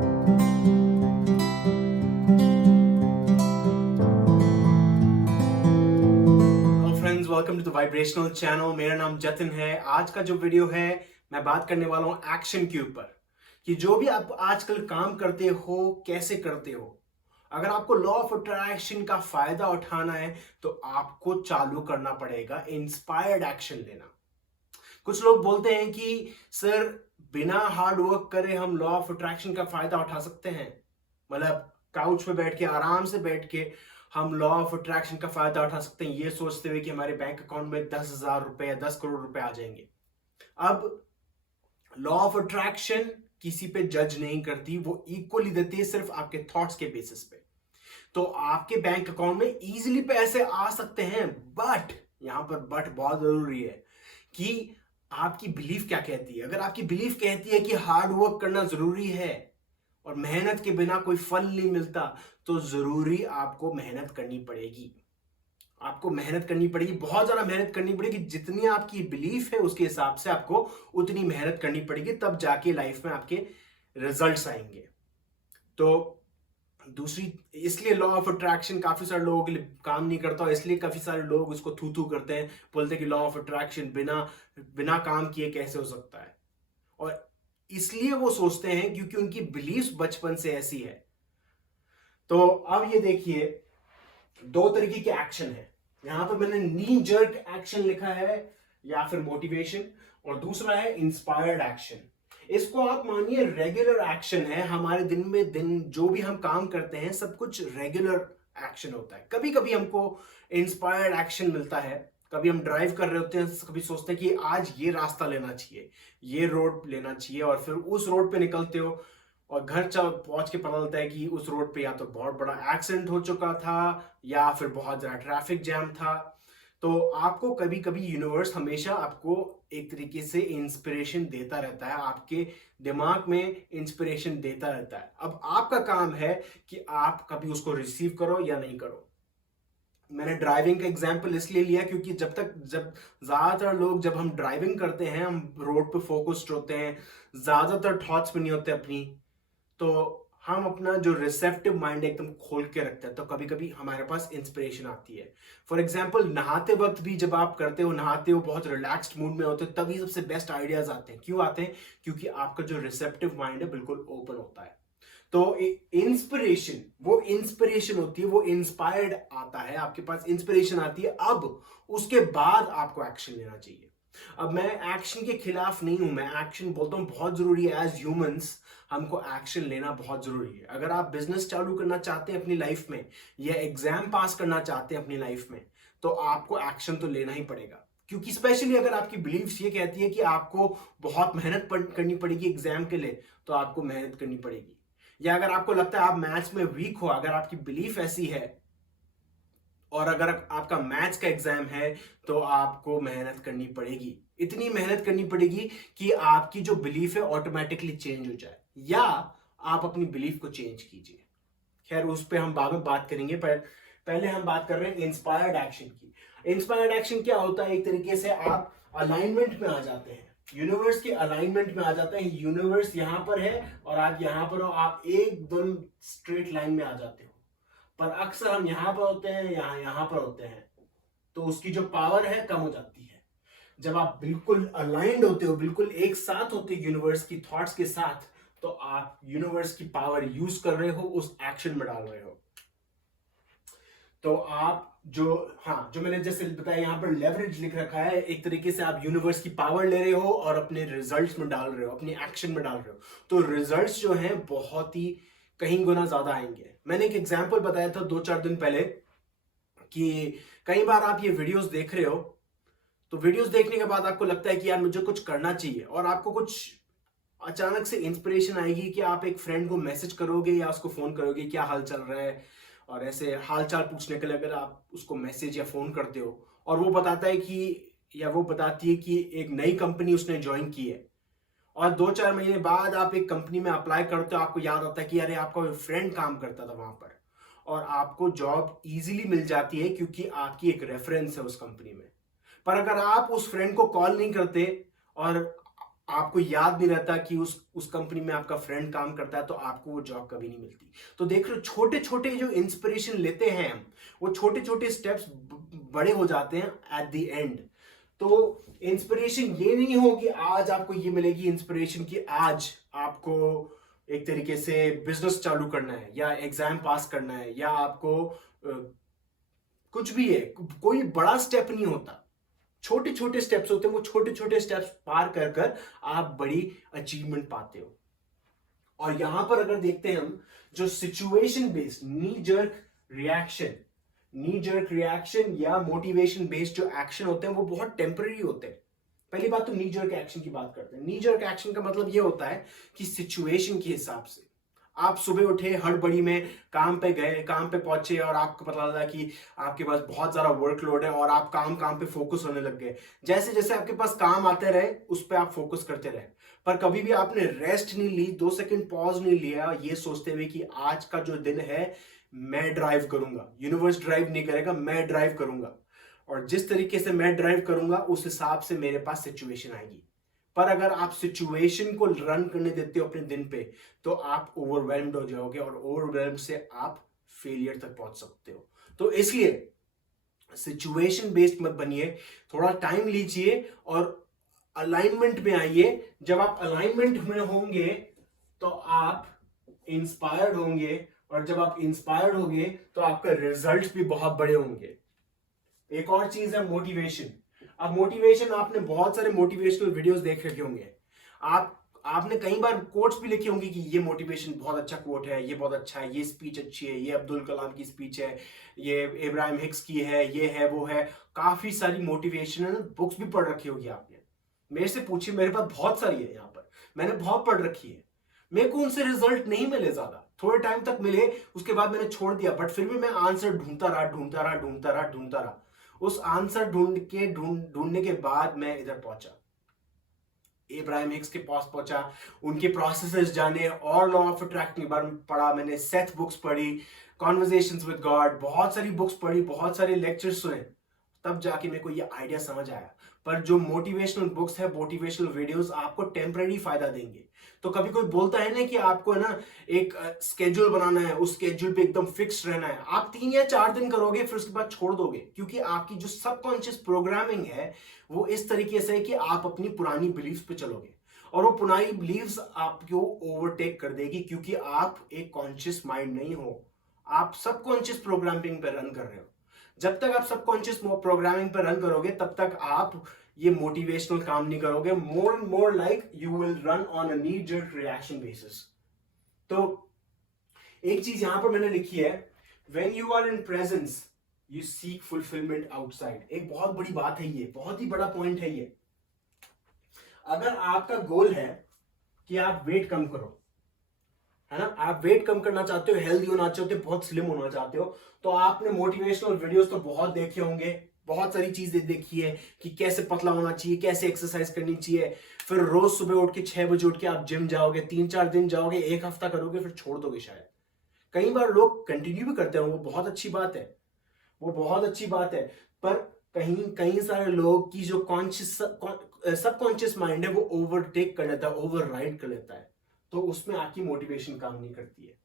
Hello friends, welcome to the vibrational channel. मेरा नाम जतिन है। आज का जो वीडियो है, मैं बात करने वाला हूं एक्शन के ऊपर कि जो भी आप आजकल काम करते हो कैसे करते हो। अगर आपको लॉ ऑफ अट्रैक्शन का फायदा उठाना है तो आपको चालू करना पड़ेगा इंस्पायर्ड एक्शन लेना। कुछ लोग बोलते हैं कि सर, बिना हार्ड वर्क करे हम लॉ ऑफ अट्रैक्शन का फायदा उठा सकते हैं। मतलब काउच पे बैठ के, आराम से बैठ के हम लॉ ऑफ अट्रैक्शन का फायदा उठा सकते हैं, ये सोचते हुए कि हमारे बैंक अकाउंट में 10,000 रुपए या 10 करोड़ रुपए आ जाएंगे। अब लॉ ऑफ अट्रैक्शन किसी पे जज नहीं करती, वो इक्वली देती है सिर्फ आपके थॉट्स के बेसिस पे। तो आपके बैंक अकाउंट में इजीली पैसे आ सकते हैं, बट यहां पर बट बहुत जरूरी है कि आपकी बिलीफ क्या कहती है। अगर आपकी बिलीफ कहती है कि हार्ड वर्क करना जरूरी है और मेहनत के बिना कोई फल नहीं मिलता, तो जरूरी आपको मेहनत करनी पड़ेगी। आपको मेहनत करनी पड़ेगी, बहुत ज्यादा मेहनत करनी पड़ेगी। जितनी आपकी बिलीफ है उसके हिसाब से आपको उतनी मेहनत करनी पड़ेगी, तब जाके लाइफ में आपके रिजल्ट्स आएंगे। तो दूसरी, इसलिए लॉ ऑफ अट्रैक्शन काफी सारे लोगों के लिए काम नहीं करता, और इसलिए काफी सारे लोग उसको थू थू करते हैं, बोलते हैं कि लॉ ऑफ अट्रैक्शन बिना बिना काम किए कैसे हो सकता है। और इसलिए वो सोचते हैं क्योंकि उनकी बिलीफ बचपन से ऐसी है। तो अब ये देखिए, दो तरीके के एक्शन है। यहां पर मैंने नी जर्क एक्शन लिखा है या फिर मोटिवेशन, और दूसरा है इंस्पायर्ड एक्शन। इसको आप मानिए रेगुलर एक्शन है। हमारे दिन में दिन जो भी हम काम करते हैं सब कुछ रेगुलर एक्शन होता है। कभी कभी हमको इंस्पायर्ड एक्शन मिलता है। कभी हम ड्राइव कर रहे होते हैं, कभी सोचते हैं कि आज ये रास्ता लेना चाहिए, ये रोड लेना चाहिए, और फिर उस रोड पे निकलते हो और घर पहुंच के पता चलता है कि उस रोड पे या तो बहुत बड़ा एक्सीडेंट हो चुका था या फिर बहुत ज्यादा ट्रैफिक जैम था। तो आपको कभी कभी यूनिवर्स हमेशा आपको एक तरीके से इंस्पिरेशन देता रहता है, आपके दिमाग में इंस्पिरेशन देता रहता है। अब आपका काम है कि आप कभी उसको रिसीव करो या नहीं करो। मैंने ड्राइविंग का एग्जांपल इसलिए लिया क्योंकि जब ज्यादातर लोग, जब हम ड्राइविंग करते हैं, हम रोड पे फोकस्ड होते हैं, ज्यादातर थॉट्स में नहीं होते अपनी। तो हम अपना जो रिसेप्टिव माइंड एकदम खोल के रखते हैं, तो कभी कभी हमारे पास इंस्पिरेशन आती है। फॉर एग्जाम्पल, नहाते वक्त भी जब आप करते हो, नहाते हो, बहुत रिलैक्स्ड मूड में होते हो, तभी सबसे बेस्ट आइडियाज आते हैं। क्यों आते हैं? क्योंकि आपका जो रिसेप्टिव माइंड है बिल्कुल ओपन होता है। तो इंस्पिरेशन, वो इंस्पिरेशन होती है, वो इंस्पायर्ड आता है, आपके पास इंस्पिरेशन आती है। अब उसके बाद आपको एक्शन लेना चाहिए। अब मैं एक्शन के खिलाफ नहीं हूं, मैं एक्शन बोलता हूं बहुत जरूरी है। एज ह्यूमंस हमको एक्शन लेना बहुत जरूरी है। अगर आप बिजनेस चालू करना चाहते हैं अपनी लाइफ में, या एग्जाम पास करना चाहते हैं अपनी लाइफ में, तो आपको एक्शन तो लेना ही पड़ेगा। क्योंकि स्पेशली अगर आपकी बिलीफ्स ये कहती है कि आपको बहुत मेहनत करनी पड़ेगी एग्जाम के लिए, तो आपको मेहनत करनी पड़ेगी। या अगर आपको लगता है आप मैथ्स में वीक हो, अगर आपकी बिलीफ ऐसी है, और अगर आपका मैथ्स का एग्जाम है, तो आपको मेहनत करनी पड़ेगी। इतनी मेहनत करनी पड़ेगी कि आपकी जो बिलीफ है ऑटोमेटिकली चेंज हो जाए, या आप अपनी बिलीफ को चेंज कीजिए। खैर, उस पर हम बाद में बात करेंगे, पर पहले हम बात कर रहे हैं इंस्पायर्ड एक्शन की। इंस्पायर्ड एक्शन क्या होता है? एक तरीके से आप अलाइनमेंट में आ जाते हैं, यूनिवर्स के अलाइनमेंट में आ जाते हैं। यूनिवर्स यहां पर है और आप यहां पर हो, आप एकदम स्ट्रेट लाइन में आ जाते हो। पर अक्सर हम यहां पर होते हैं, यहां पर होते हैं, तो उसकी जो पावर है कम हो जाती है। जब आप बिल्कुल अलाइंड होते हो, बिल्कुल एक साथ होते हो यूनिवर्स की थॉट्स के साथ, तो आप यूनिवर्स की पावर यूज कर रहे हो, उस एक्शन में डाल रहे हो। तो आप जो, हाँ, जो मैंने जैसे बताया, यहां पर लेवरेज लिख रखा है। एक तरीके से आप यूनिवर्स की पावर ले रहे हो और अपने रिजल्ट्स में डाल रहे हो, अपनी एक्शन में डाल रहे हो। तो रिजल्ट्स जो हैं बहुत ही कहीं गुना ज्यादा आएंगे। मैंने एक एग्जांपल बताया था 2-4 दिन पहले कि कई बार आप ये वीडियोस देख रहे हो, तो वीडियोस देखने के बाद आपको लगता है कि यार मुझे कुछ करना चाहिए, और आपको कुछ अचानक से इंस्पिरेशन आएगी कि आप एक फ्रेंड को मैसेज करोगे या उसको फोन करोगे, क्या हाल चल रहा है। और ऐसे हाल चाल पूछने के लिए अगर आप उसको मैसेज या फोन करते हो, और वो बताता है कि, या वो बताती है कि एक नई कंपनी उसने ज्वाइन की है, और 2-4 महीने बाद आप एक कंपनी में अप्लाई करते हो, आपको याद आता है कि अरे आपका फ्रेंड काम करता था वहां पर, और आपको जॉब इजीली मिल जाती है क्योंकि आपकी एक रेफरेंस है उस कंपनी में। पर अगर आप उस फ्रेंड को कॉल नहीं करते, और आपको याद नहीं रहता कि उस कंपनी में आपका फ्रेंड काम करता है, तो आपको वो जॉब कभी नहीं मिलती। तो देख लो, छोटे छोटे जो इंस्पिरेशन लेते हैं हम, वो छोटे छोटे स्टेप्स बड़े हो जाते हैं एट द एंड। तो इंस्पिरेशन ये नहीं हो कि आज आपको ये मिलेगी इंस्पिरेशन कि आज आपको एक तरीके से बिजनेस चालू करना है या एग्जाम पास करना है या आपको कुछ भी है, कोई बड़ा स्टेप नहीं होता, छोटे छोटे स्टेप्स होते हैं। वो छोटे छोटे स्टेप्स पार कर कर आप बड़ी अचीवमेंट पाते हो। और यहां पर अगर देखते हैं हम, जो सिचुएशन बेस्ड नी जर्क रिएक्शन या मोटिवेशन बेस्ड जो एक्शन होते हैं वो बहुत टेम्पररी होते हैं। पहली बात तो नी जर्क एक्शन की बात करते हैं। नी जर्क एक्शन का मतलब ये होता है कि सिचुएशन के हिसाब से आप सुबह उठे, हड़बड़ी में काम पे गए, काम पे पहुंचे और आपको पता लगा कि आपके पास बहुत सारा वर्कलोड है और आप काम पे फोकस होने लग गए। जैसे जैसे आपके पास काम आते रहे उस पर आप फोकस करते रहे, पर कभी भी आपने रेस्ट नहीं ली, 2 सेकंड पॉज नहीं लिया, ये सोचते हुए कि आज का जो दिन है मैं ड्राइव करूंगा, यूनिवर्स ड्राइव नहीं करेगा, मैं ड्राइव करूंगा। और जिस तरीके से मैं ड्राइव करूंगा उस हिसाब से मेरे पास सिचुएशन आएगी। पर अगर आप सिचुएशन को रन करने देते हो अपने दिन पे, तो आप ओवरवेल्म्ड हो जाओगे और ओवरवेल्म से आप फेलियर तक पहुंच सकते हो। तो इसलिए सिचुएशन बेस्ड मत बनिए, थोड़ा टाइम लीजिए और अलाइनमेंट में आइए। जब आप अलाइनमेंट में होंगे तो आप इंस्पायर्ड होंगे, और जब आप इंस्पायर्ड होंगे तो आपका रिजल्ट भी बहुत बड़े होंगे। एक और चीज है मोटिवेशन। अब मोटिवेशन, आपने बहुत सारे मोटिवेशनल वीडियोस देख रखे होंगे, आपने कई बार कोट्स भी लिखे होंगे कि ये मोटिवेशन बहुत अच्छा कोट है, ये बहुत अच्छा है, ये स्पीच अच्छी है, ये अब्दुल कलाम की स्पीच है, ये इब्राहिम हिक्स की है, ये है वो है। काफी सारी मोटिवेशनल बुक्स भी पढ़ रखी होगी आपने। मेरे से पूछिए, मेरे पास बहुत सारी है यहाँ पर, मैंने बहुत पढ़ रखी है। मेरे को उनसे रिजल्ट नहीं मिले, ज्यादा थोड़े टाइम तक मिले, उसके बाद मैंने छोड़ दिया, बट फिर भी मैं आंसर ढूंढता रहा। उस आंसर ढूंढने के बाद मैं इधर पहुंचा, इब्राहिम हिक्स के पास पहुंचा, उनके प्रोसेसेस जाने, और लॉ ऑफ अट्रैक्शन के बारे में पढ़ा मैंने, सेथ बुक्स पढ़ी, कॉन्वर्सेशंस विद गॉड, बहुत सारी बुक्स पढ़ी, बहुत सारे लेक्चर्स सुने, तब जाके मेरे को ये आइडिया समझ आया। पर जो मोटिवेशनल बुक्स है, मोटिवेशनल वीडियोस आपको टेम्पररी फायदा देंगे। तो कभी कोई बोलता है ना कि आपको है ना एक स्केड्यूल बनाना है, उस स्केड्यूल पे एकदम फिक्स रहना है, आप 3 या 4 दिन करोगे फिर उसके बाद छोड़ दोगे, क्योंकि आपकी जो सबकॉन्शियस प्रोग्रामिंग है वो इस तरीके से है कि आप अपनी पुरानी बिलीफ्स पे चलोगे और वो पुरानी बिलीफ्स आपको ओवरटेक कर देगी, क्योंकि आप एक कॉन्शियस माइंड नहीं हो, आप सबकॉन्शियस प्रोग्रामिंग पे रन कर रहे हो। जब तक आप सबकॉन्शियस प्रोग्रामिंग पर रन करोगे तब तक आप ये मोटिवेशनल काम नहीं करोगे। More and more like you will run on a knee jerk reaction basis. तो एक चीज यहां पर मैंने लिखी है, when you are in presence you seek fulfilment outside. एक बहुत बड़ी बात है, ये बहुत ही बड़ा पॉइंट है ये। अगर आपका गोल है कि आप वेट कम करो, है ना, आप वेट कम करना चाहते हो, हेल्दी होना चाहते हो, बहुत स्लिम होना चाहते हो, तो आपने मोटिवेशनल वीडियोस तो बहुत देखे होंगे, बहुत सारी चीजें देखी है कि कैसे पतला होना चाहिए, कैसे एक्सरसाइज करनी चाहिए। फिर रोज सुबह उठ के 6 बजे उठ के आप जिम जाओगे, 3-4 दिन जाओगे, 1 हफ्ता करोगे, फिर छोड़ दोगे शायद। कई बार लोग कंटिन्यू भी करते हैं, वो बहुत अच्छी बात है, वो बहुत अच्छी बात है। पर कहीं सारे लोग की जो कॉन्शियस सबकॉन्शियस माइंड है वो ओवरटेक कर लेता है, ओवर राइड कर लेता है, तो उसमें आपकी मोटिवेशन काम नहीं करती है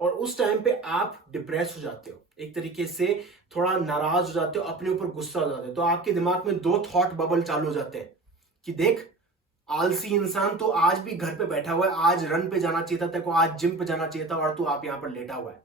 और उस टाइम पे आप डिप्रेस हो जाते हो, एक तरीके से थोड़ा नाराज हो जाते हो, अपने ऊपर गुस्सा हो जाते हो। तो आपके दिमाग में 2 थॉट बबल चालू हो जाते हैं कि देख, आलसी इंसान, तो आज भी घर पे बैठा हुआ है, आज रन पे जाना चाहिए था तेरे को, आज जिम पे जाना चाहिए था, और तू आप यहां पर लेटा हुआ है।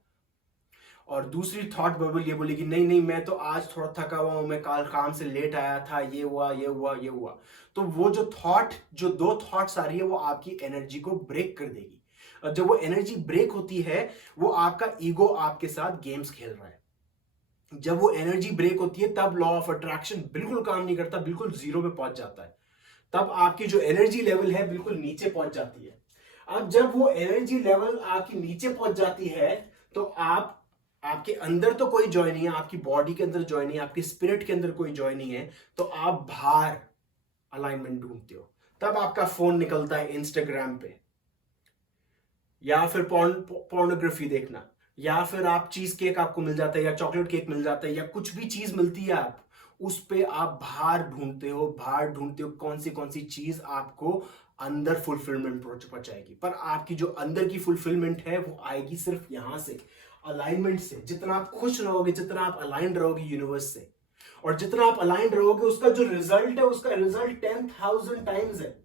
और दूसरी थॉट बबल ये बोलेगी, नहीं नहीं, मैं तो आज थोड़ा थका हुआ हूं, मैं कल काम से लेट आया था, ये हुआ ये हुआ ये हुआ। तो वो जो 2 थॉट्स आ रही है वो आपकी एनर्जी को ब्रेक कर देगी, और जब वो एनर्जी ब्रेक होती है वो आपका ईगो आपके साथ गेम्स खेल रहा है। जब वो एनर्जी ब्रेक होती है तब लॉ ऑफ अट्रैक्शन बिल्कुल काम नहीं करता, बिल्कुल जीरो पे पहुंच जाता है, तब आपकी जो एनर्जी लेवल है बिल्कुल नीचे पहुंच जाती है। अब जब वो एनर्जी लेवल आपकी नीचे पहुंच जाती है तो आपके अंदर तो कोई जॉय नहीं है, आपकी बॉडी के अंदर जॉय नहीं है, आपकी स्पिरिट के अंदर कोई जॉय नहीं है, तो आप बाहर अलाइनमेंट ढूंढते हो। तब आपका फोन निकलता है इंस्टाग्राम पे, या फिर पोर्नोग्राफी देखना, या फिर आप चीज केक आपको मिल जाता है, या चॉकलेट केक मिल जाता है, या कुछ भी चीज मिलती है उस पे आप बाहर ढूंढते हो, कौन सी चीज आपको अंदर फुलफिलमेंट पहुंचाएगी। पर आपकी जो अंदर की फुलफिलमेंट है वो आएगी सिर्फ यहां से, अलाइनमेंट से। जितना आप खुश रहोगे, जितना आप अलाइन रहोगे यूनिवर्स से, और जितना आप अलाइन रहोगे, उसका जो रिजल्ट है, उसका रिजल्ट 10,000 टाइम्स है।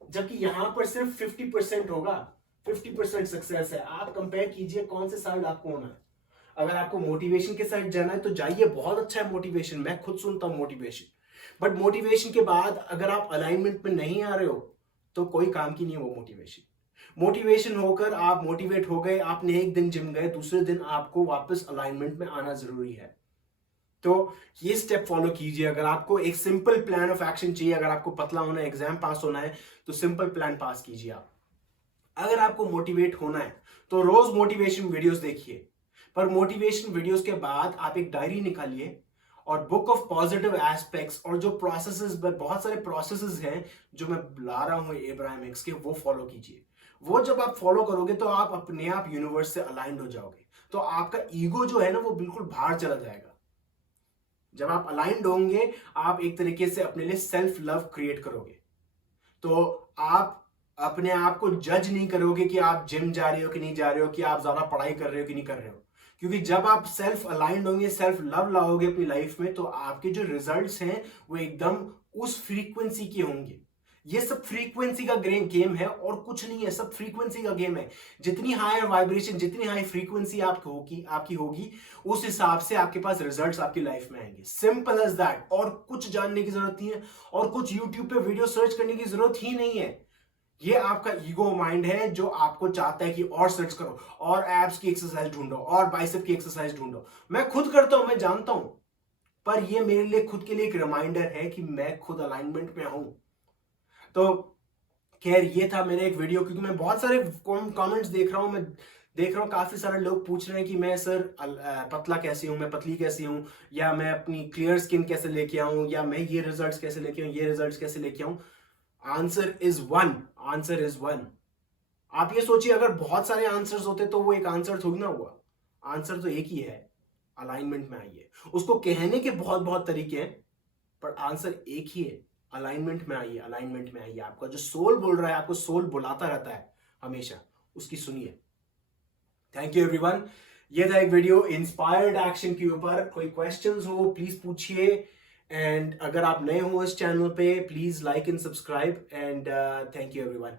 जबकि यहां पर सिर्फ 50% होगा, 50% सक्सेस है। आप कंपेयर कीजिए कौन से साइड आपको होना है। अगर आपको मोटिवेशन के साइड जाना है तो जाइए, बहुत अच्छा है मोटिवेशन, मैं खुद सुनता हूं मोटिवेशन। बट मोटिवेशन के बाद अगर आप अलाइनमेंट में नहीं आ रहे हो तो कोई काम की नहीं है वो मोटिवेशन। मोटिवेशन होकर आप मोटिवेट हो गए, आपने एक दिन जिम गए, दूसरे दिन आपको वापस अलाइनमेंट में आना जरूरी है। तो ये स्टेप फॉलो कीजिए। अगर आपको एक सिंपल प्लान ऑफ एक्शन चाहिए, अगर आपको पतला होना है, एग्जाम पास होना है, तो सिंपल प्लान पास कीजिए आप। अगर आपको मोटिवेट होना है तो रोज मोटिवेशन वीडियोस देखिए, पर मोटिवेशन वीडियोस के बाद आप एक डायरी निकालिए और बुक ऑफ पॉजिटिव एस्पेक्ट्स, और जो प्रोसेसेस, बहुत सारे प्रोसेसेस हैं जो मैं ला रहा हूं एब्राहम हिक्स के, वो फॉलो कीजिए। वो जब आप फॉलो करोगे तो आप अपने आप यूनिवर्स से अलाइंड हो जाओगे। तो आपका ईगो जो है ना, वो बिल्कुल बाहर चला जाएगा। जब आप अलाइंड होंगे, आप एक तरीके से अपने लिए सेल्फ लव क्रिएट करोगे। तो आप अपने आप को जज नहीं करोगे कि आप जिम जा रहे हो कि नहीं जा रहे हो, कि आप ज्यादा पढ़ाई कर रहे हो कि नहीं कर रहे हो। क्योंकि जब आप सेल्फ अलाइंड होंगे, सेल्फ लव लाओगे अपनी लाइफ में, तो आपके जो रिजल्ट्स हैं वो एकदम उस फ्रीक्वेंसी के होंगे। ये सब फ्रीक्वेंसी का गेम है और कुछ नहीं है, सब फ्रीक्वेंसी का गेम है। जितनी हायर वाइब्रेशन, जितनी हाई फ्रीक्वेंसी आपकी होगी, उस हिसाब से आपके पास रिजल्ट्स आपकी लाइफ में आएंगे। Simple as that. और कुछ जानने की जरूरत नहीं है, और कुछ यूट्यूब पे वीडियो सर्च करने की जरूरत ही नहीं है। ये आपका ईगो माइंड है जो आपको चाहता है कि और सर्च करो, और एब्स की एक्सरसाइज ढूंढो, और बाइसेप की एक्सरसाइज ढूंढो। मैं खुद करता हूं, मैं जानता हूं, पर ये मेरे लिए खुद के लिए एक रिमाइंडर है कि मैं खुद अलाइनमेंट में हूं। तो खैर, ये था मेरा एक वीडियो, क्योंकि मैं बहुत सारे कमेंट्स देख रहा हूं। मैं देख रहा हूं काफी सारे लोग पूछ रहे हैं कि मैं सर पतला कैसे हूं, मैं पतली कैसी हूं, या मैं अपनी क्लियर स्किन कैसे लेके आऊं, या मैं ये रिजल्ट्स कैसे लेके आऊं, ये रिजल्ट्स कैसे लेके आऊं। Answer is one, answer is one. आप ये सोचिए, अगर बहुत सारे आंसर्स होते तो वो एक आंसर थोड़ी ना हुआ। आंसर तो एक ही है, अलाइनमेंट में आइए। उसको कहने के बहुत बहुत तरीके हैं, पर आंसर एक ही है, अलाइनमेंट में आइए, अलाइनमेंट में आइए। आपका जो सोल बोल रहा है, आपको सोल बुलाता रहता है हमेशा, उसकी सुनिए। Thank you everyone. ये था एक वीडियो इंस्पायर्ड एक्शन के ऊपर। कोई क्वेश्चंस हो प्लीज पूछिए, एंड अगर आप नए हो इस चैनल पे, please like and subscribe, and thank you everyone.